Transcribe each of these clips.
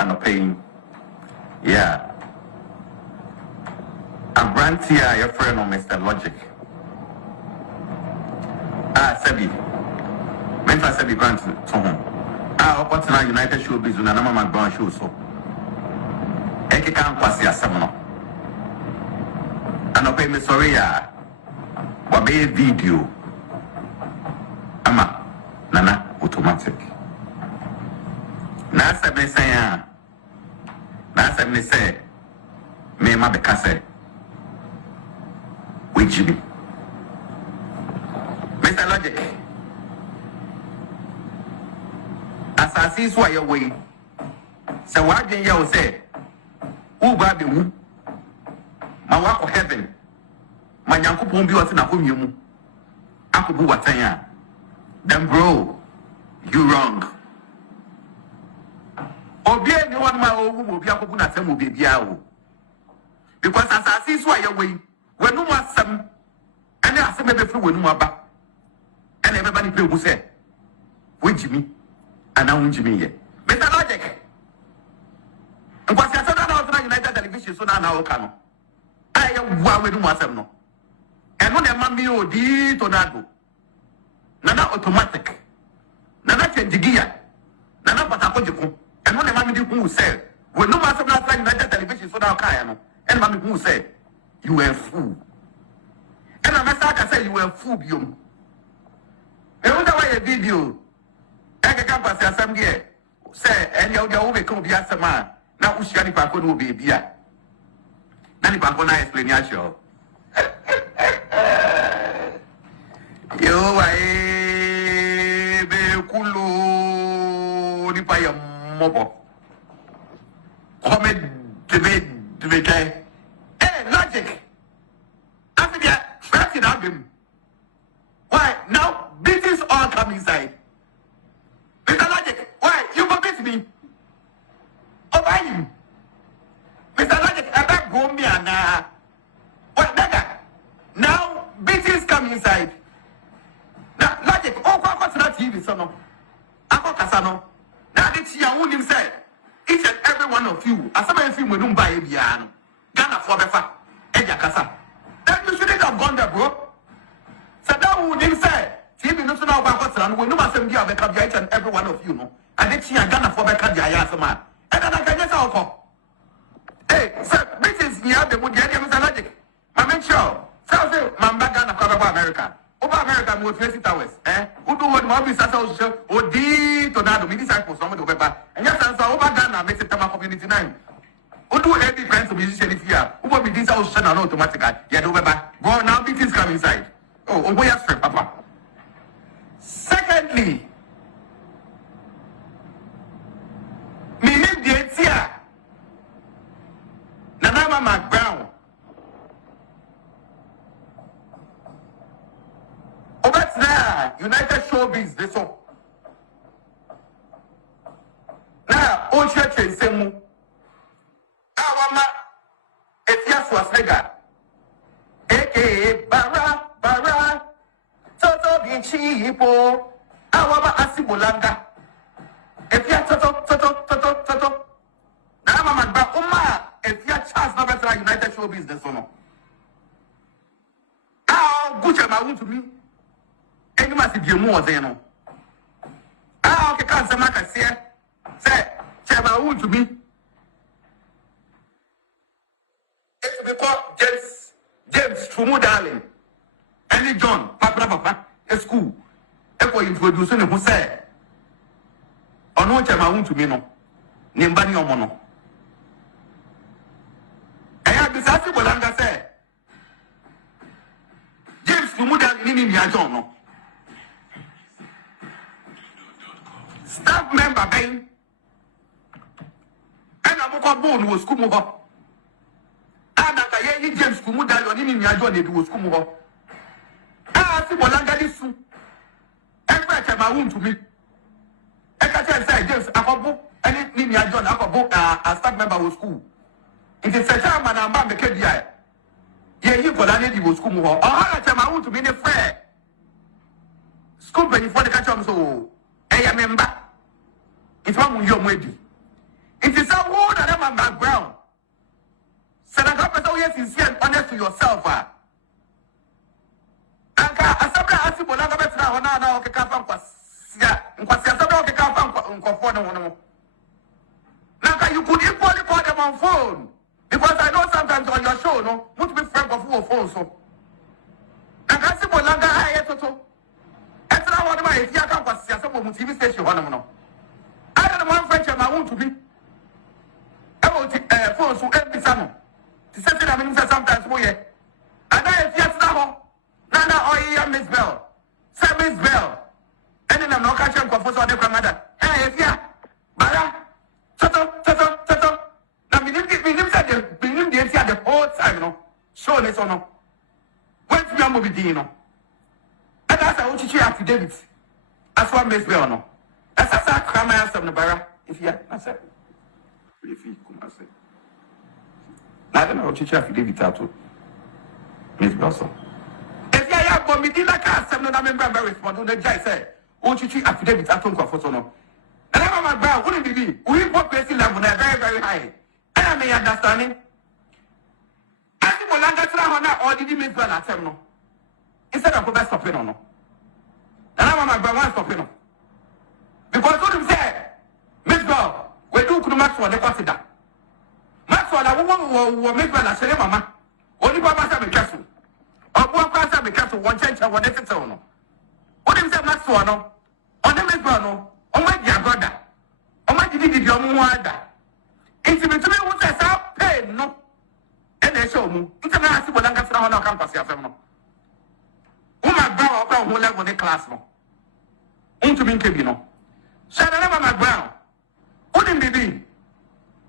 and a pain. Yeah. I'm Branty, your friend on Mr. Logic. Sebi. Mental Sebi Grant to home. What's now United Showbiz and I'm Macbrown show so. Eke can't pass your seminal. And I'll pay me sorry, wabe video. Ama, nana, automatic. Na me say, me say, me ma beka say, which be. Mr. Logic. As I see why your way. So what did you say? Who grab you? My work of heaven. My young couple be was in a home you. I could do what I am. Then, bro, you wrong. Obi any one my own will be a couple of them will be biao. Because as I see why your way, when no one some, and I say maybe through when no one and everybody play who say, with Jimmy, and now Jimmy here. Mr. Logic. And what's your son out United Television so now can I am one with myself no. And when the mammy or the Tonardo, Nana automatic, Nana change gear, Nana Pataco, and when the mammy who said, when no matter like United Television so now can, and mammy who said, you were a fool. And a massacre say you were a fool, you. And what about a video? I can't pass some gear. Say, and you'll become the answer man. Now, who's Yanni Paco will be beer? Nanny Paco, I explain your show. You are Kulu Nipaya Mobo. Comment debate. Hey, Logic. After that, that's it up him. Why? Now, business all come inside. Mr. Logic, why? You go beat me. Oh, buy him. Mr. Logic, I back go me and what, nigga? Now, business come inside. Now, Logic, what's not TV, so no? Ako Casano. Now, this year, who himself, each and every one of you, as some of you will buy a piano, Ghana for Befa, Eja Casa. Then you shouldn't have gone there, bro. So that who himself, TV no now about what's on, we know myself, you have each and every one of you, no? And this year, Ghana for Beca, the Ayasama. And then I can just out. Hey, sir, this is near the wood, Mr. Logic. I make sure. So, Mamba Ghana for America. Over America, we will face it hours. Who do what Mobby Sasa or D Tonardo, me disciples, some of the paper. And yes, answer over Ghana makes it Tama community name. Who do every friends of musician if here? Who will be this house and automatic? Yeah, do better. Go now, things come inside. Oh, we have strength, Papa. Secondly, me name the Etia. Nanama Macbrown. Oh, that's now United Showbiz, this one. Now, all church is same. Awama Ɛxp0se, aka Bara, Toto Bichipo, Awama Asibolanga. Toto. Now, Macbrown, Charles Novetra United Showbiz, this one. Good am I Wontumi? Any must be more than no. Okay, can't say Maca say, Chama Wontumi. It's because James Fumu darling. And John, Papa, a school. Echo introducing who say, or no Chama Wontumi no. Nimbani Omono. I have this Bolanga say. James Fumu in John no. Staff member Ben and I'm born was Kumuho. And I James Kumuda in Yajon, it was Kumuho. I see Bolanga this soon. Every time I want to meet. I can say James Akobo and in Yajon Akobo, a staff member was school. It is a time and I'm the KDI. Yeah, you got an was Kumuho. Or how time I want to be the fair. School before the catch on so. I remember. It's one your way. It is Macbrown. Senator Pesa, yes, sincere and honest to yourself. Anka asabra asibo na gabetra hona na okeka fa nkwasi asabra okeka fa nkofo ne wono. Nanka you could equally call them on phone because I know sometimes on your show no must be friend of phone so. Nanka asibo langa haye toto. Etra wona ma efi aka nkwasi asabo mu TV station hona no. I don't want friend I want to be. About phone so every time. To say that I mean sometimes mo ye. And I just now Nana oya Miss Bell. Say Miss Bell. And then I'm not catching for so the grandmother. Hey, yeah. Bara. Toto. Now we need the whole time, no. Show this or no. When we are moving, you know. And that's how you affidavit. That's what Miss Bell, no. That's a crime I the Bara. If you I said. If you come, I say. I don't know what you affidavit out to Miss Bell. But me did like I said, no, I remember respond to the guy said, oh, you affidavit at home for so no. And I'm my brow, wouldn't be we put basic level very, very high. And I may understanding. I think we'll longer try or did you make well at him no? Instead of best stopping or no. And I'm my brow, one stopping. Because what you say, Miss Bell, we do could match what they consider. Maxwell, I won't make well as a mama. Only Papa have a castle. One person because one change of what it is on. What is that Maxwell? On the Macbrown, on my dear brother. On my did your mother. It's between what I saw, pay no. And they show me. It's a nice one. I'm going to campus. Woman brown who level the class. Into being cabino. Shall I never Macbrown? Wouldn't be.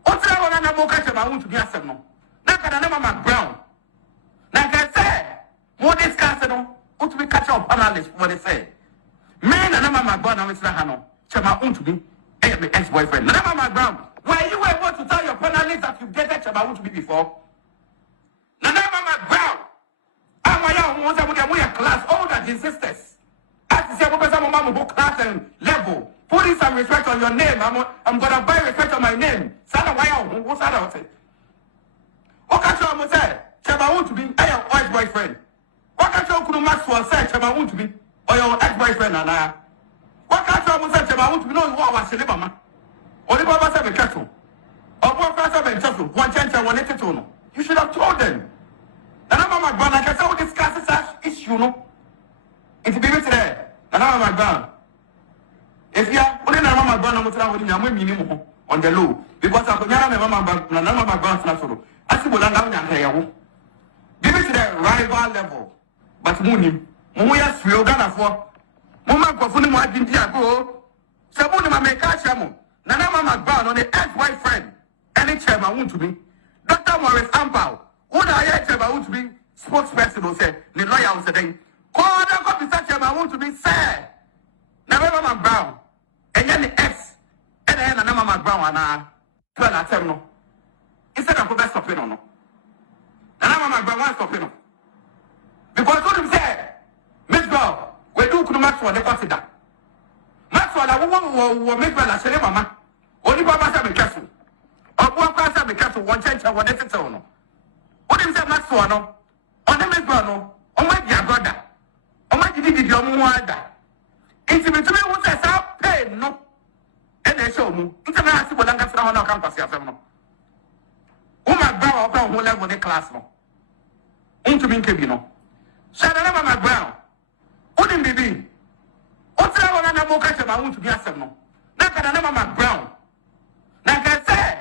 What's that one? I'm going to want to be a seven. Not that I never Macbrown. Like I said. What is castle? What we catch up analysts what they say. Men and my brother, Mr. Hano, Chama to be my ex-boyfriend. Never my brown. Were you able to tell your panelists that you've dated Chama to be before? Never my brown. I'm my young ones with a class older than sisters. As to say, what was a book class and level. Putting some respect on your name. I'm gonna buy respect on my name. Sana why what's that out? What can you say? Chama to be a ex-boyfriend. What can you Maxwell say Chama want to be or your ex-boyfriend and I? What can you say Chama want to be no what was the mama? Or the Baba said a castle. Or what class of a castle, one chance I wanted to know. You should have told them. And I'm my brother, I can tell discuss this issue, no? It's be today. And I'm my brother. If you are only my brother, I'm minimum on the low. Because I'm my brother. I see what I'm down here. Give it to the rival level. But Moonim, Moya Sriogana for Mama Kofuni Margintia go. Sabuni make a shamu. Nana Macbrown on the ex-boyfriend. Any chairman want to be. Dr. Morris Ampao. What I chairman want to be spokesperson will say, the lawyer will say, call the copy chairman want to be sir. Never Macbrown. And then the ex. And then Nana Macbrown and I. 12 terminal. Instead of the best of it or no. And I'm my brother stopping. Because what you say, Miss Bell, we do could match what they consider. Maxwell, I won't make well as a mama. Only Papa have a castle. Or one class have a castle, one change of what it is on. What is that Maxwell? On the Miss Bell, on my dear brother. On my did your mother. It's between what I saw, pay no. And they show me. It's a nice one. I'm going to campus. Woman brown who level the class. Into being cabino. Shall I never Macbrown? Wouldn't be. What's that one? I'm going to want to be a seven. Not that I never Macbrown. Like I said,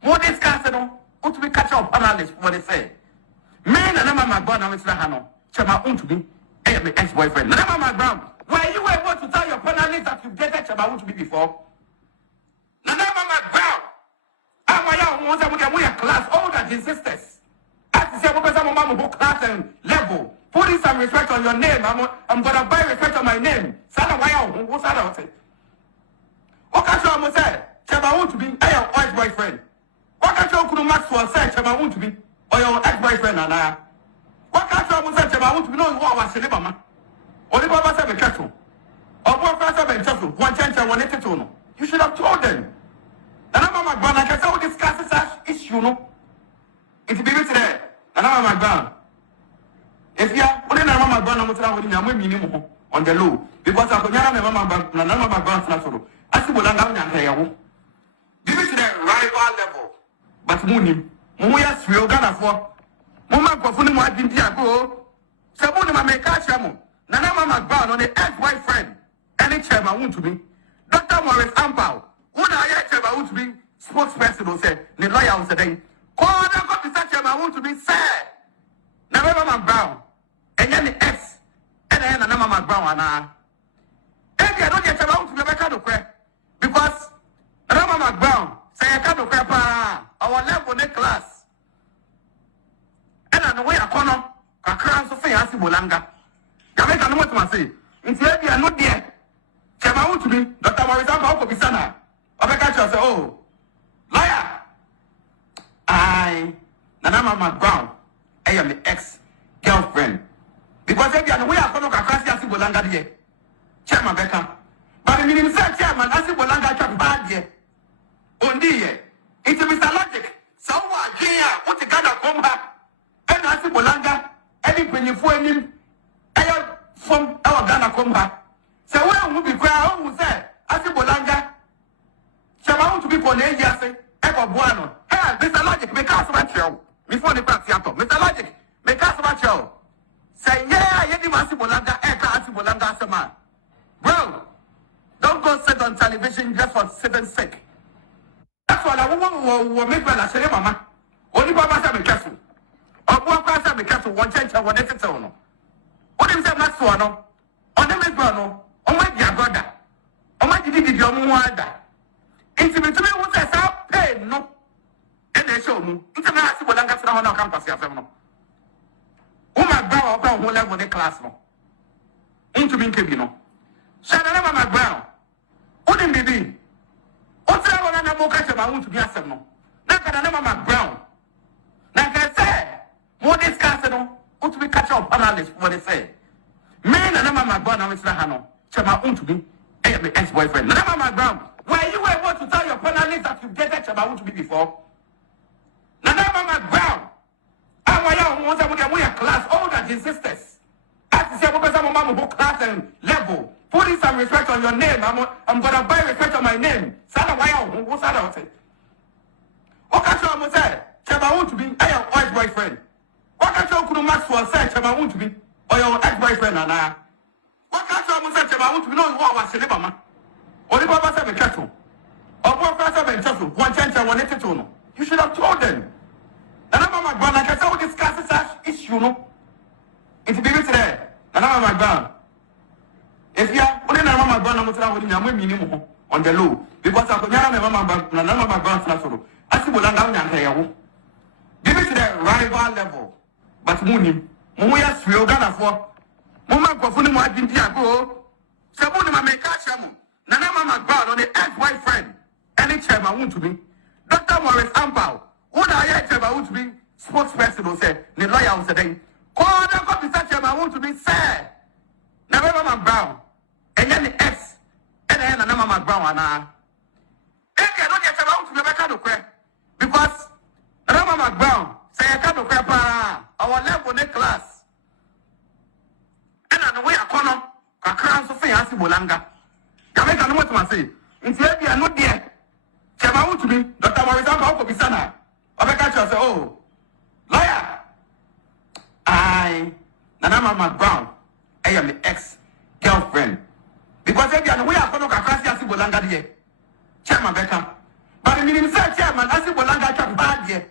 what is castle? What we catch up analysts what they say. Men and I'm Macbrown, Mr. Hano. Chama to be my ex-boyfriend. Never Macbrown. Were you able to tell your panelists that you've dated Chama to be before? Never Macbrown. I'm my young ones with a class older than sisters. As to say, what was a book class and level. Putting some respect on your name. I'm gonna buy respect on my name. Sana why what's that out? What can you say? Chama want to be your ex-boyfriend. What can you Maxwell say Chama want to be or your ex-boyfriend and I? What can you say Chama want to be no what was the mama? Or the Baba have a castle. Or one class of a castle, one chance I wanted to know. You should have told them. And I'm my brother, I can tell discuss such issue, no. It's a baby today. And I'm Macbrown. If you are only Macbrown, I'm going to minimum on the low because I could never Macbrown natural. I see what I'm going to tell Baby today, rival level. But Moonim, Moya, we are gonna for Mama Kofuni, my Dindiago. Sabuni, my make catch him. Nana Macbrown on the ex-boyfriend. Any chairman won't to be. Dr. Morris Ampao. Who I chairman to be spokesperson who said, the lawyer was saying, call the officer chairman want to be sad. Now, Macbrown. And then the ex. And then Nana Macbrown. And I don't get about to be back out of crack. Because Nana Macbrown say I can't crap our level in class. And I know where I come a crown so fair as Bolanga. Jamaica, no what to say. In the area, not there. Chairman want to be Dr. Morris Ampao Bisana. Obekacha say, oh, liar. I, Nana Macbrown, I am the ex-girlfriend. Because if you are way I come a class as Bolanga there. Chairman Becca. But the minimum chairman as Bolanga can bad here. Only it's a Mr. Logic. So what? Here, what the Ghana come back? And as Bolanga, any when you phone him, I from our Ghana come back. So when we be cry, who say, as Bolanga, Chama want to be for the say, Echo Buano. Hey, Mr. Logic, make us about you. Before the practice, Mr. Logic, make us about you. Say, yeah, you didn't Bolanga, Eka Bolanga, Sama. Bro, don't go sit on television just for sitting sick. That's why I will make my last mama. Only Baba said, be careful. Or one person be careful, one change, one exit. What is that last one? On the Macbrown, on my dear brother. On my did your mother. It's between what I saw, pay no. And they show me. It's a massive Bolanga on our campus. Oh, Macbrown, who level the class. Into me, Kibino. Shana Macbrown. Wouldn't be. What's that one? I'm catching my own to be a seven. Now, can I know Macbrown? Like I said, more discussing what we catch up analysts what they say. Men and Macbrown, I'm Mr. Hano. Chama own to be a ex-boyfriend. Nana Macbrown, were you able to tell your panelists that you've dated Chama own to be before? Nana Macbrown, we are class older than his sisters. As you say, because I'm a mama class and level. Putting some respect on your name. I'm gonna buy respect on my name. Sada why what's that say? What can you say? Chama want to be your ex-boyfriend. What can you could Maxwell say? Chama want to be or your ex-boyfriend and what can you say? Chama want to be no what was the mama? Or the Baba said careful. Or what person be careful? One chance and one eternal. You should have told them. And I'm my brother, I can discuss this issue, no? It's a baby today. And I'm my brother. If you are only Macbrown, I'm going to minimum on the low because I could never Macbrown natural. I see what I'm going to tell you. Give it to the rival level. But Moonim, Moya, we are gonna for Mama Kofuni, my Dindiago. Sabuni, my make catch him. Nana Macbrown on the ex-boyfriend. Any chairman want to be. Dr. Morris Ampao. Who I chairman want to be spokesperson who said, the lawyer was saying, call the officer chairman want to be sad. Now, Macbrown. And then the ex, and then Nana Macbrown. If you don't get about to be back out of crack, because Nana Macbrown say I can't crap our level in class. And I know where I come a crown so fair as Bolanga. Jamaica, no what to say. In the area, not there. Chairman want to be Dr. Morris Ampao Bisana. Obekacha say, oh, lawyer. I, Nana Macbrown, I am the ex-girlfriend. Because if you are way I come a class as Bolanga there. Chairman Becca. But the minimum chairman as Bolanga can bad here.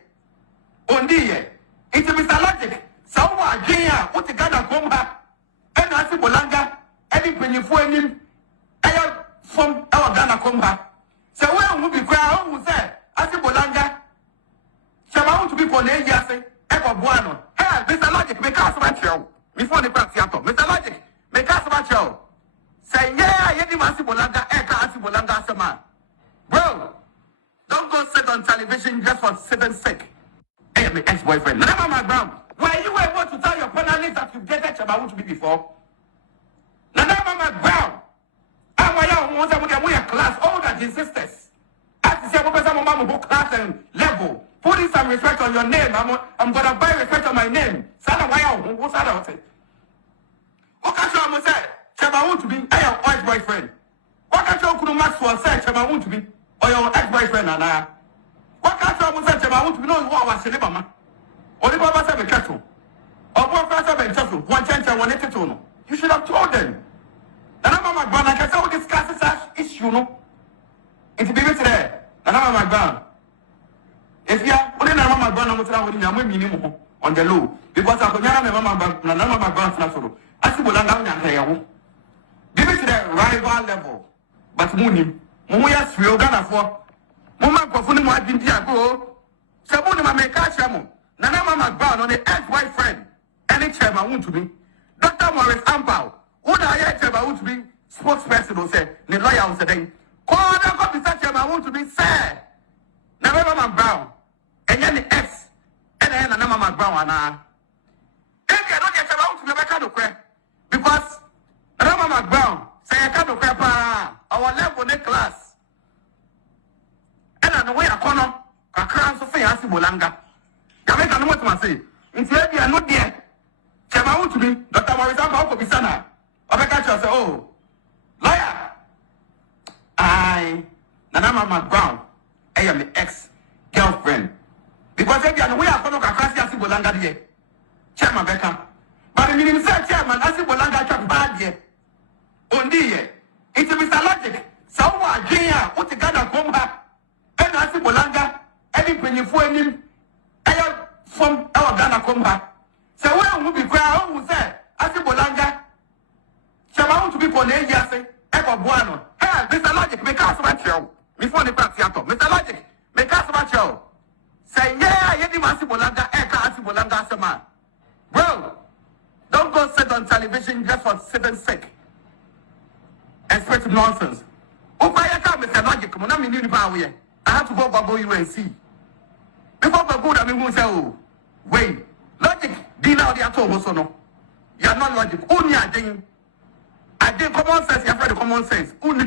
Only it's a Mr. Logic. So what? Here, what the Ghana come back? And as Bolanga, any when you phone him, I from our Ghana come back. So when we be cry, who say, as Bolanga, Chama want to be for the say, Echo Buano. Hey, Mr. Logic, make us about you. Before the practice, Mr. Logic, make us about you. Say, yeah, you didn't Bolanga, Eka Bolanga, Sama. Bro, don't go sit on television just for sitting sick. I am the ex-boyfriend. Nana Macbrown, were you able to tell your panelists that you've dated Chama to be before? Nana Macbrown, we are class older than his sisters. As you say I'm mama class and level. Putting some respect on your name. I'm gonna buy respect on my name. Sana why what's that out? What can you say? Chema want to be your ex-boyfriend. What can you could Maxwell say? Chema want to be or your ex-boyfriend and what can you say? Chema want to be no what was the mama? Or the Baba said cattle. Or what person and cattle? One chance I wanted to know. You should have told them. And I'm my brother, I can say discuss this issue, no? It's a baby today. And I'm my brother. If you are only my brother, I'm minimum on the low. Because I'm my brother. I see what I'm going to baby today, rival level. But Moonim, Moya Sriogana for Mama Kofuni Mwajintia go. Sabuni Mameka Shamu. Nana Macbrown on the ex-boyfriend. Any chairman want to be. Dr. Morris Ampao. Who the chairman want to be spokesperson who said, the lawyer was saying, call the officer chairman want to be sad. Now, Macbrown. And then the ex. And then Nana Macbrown. If you don't get chairman want to be back out of crack. Because Nana Macbrown say, I can't do crap. Our level in class. And I know where I come. I can't say, I see Bolanga. I don't know what to say. It's maybe I'm not there. Chairman want to be Dr. Morris Ampao be sana. I catch you say, oh, lawyer. Nana Macbrown, I am the ex-girlfriend. Because if you are we are going to crash Asi Bolanga here. Chairman Becca. But the minimum say chairman Asi Bolanga chop bad here. Ondi here. It's Mr. Logic. So what Jia put together come back. And Asi Bolanga, any penny for him. From our Ghana come back. So when we be cry, who say, Asi Bolanga, Chairman want to be for the say, Echo Buano. Hey, Mr. Logic, make us about you. Before the party, Mr. Logic, make us about you. Say, yeah, you didn't Asi Bolanga, Eka Asi Bolanga, Sama. Bro, don't go sit on television just for sitting sake. And spread nonsense. Mr. Logic, come on, I'm in Unipower. I have to go bubble you and see. Before the good, I mean, who say, oh, wait, Logic, dinner the atom also no. You are not Logic. Only I think common sense, you have the common sense. Only.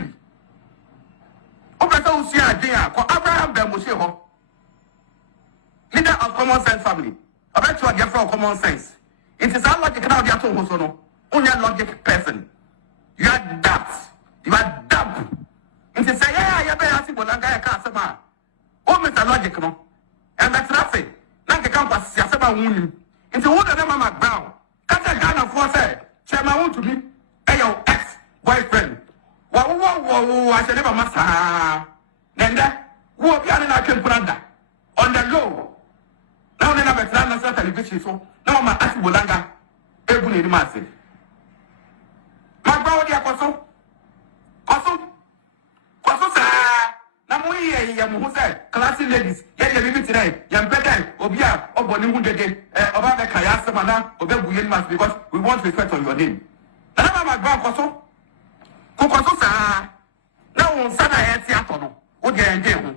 Okay, so see idea, for Abraham Bemusheho, leader of common sense family. I bet you are get from common sense. It is not Logic now the atom also no. Only a Logic person. You are that. You are dumb. It is say, yeah, you better ask Bolanga, Casama. Oh, Mr. Logic, no. And that's nothing. Now the campus, Yasaba Wooney. Into what the name of Macbrown. Can't I Ghana for say, Chairman want to be your ex-boyfriend. I should never master. Then that, who are behind our Branda on the low. Now then, I'm a national television, so now I'm asking Bolanga, Ebony Masi. Macbrown, dear Cosso. Classy ladies, get your living today. Young better, Obia, or Bonnie, about the Kayasama, or Bebuyan Mas, because we want respect on your name. And I'm my grandpa, Cocosa. Now, Sana, Seattle, would get in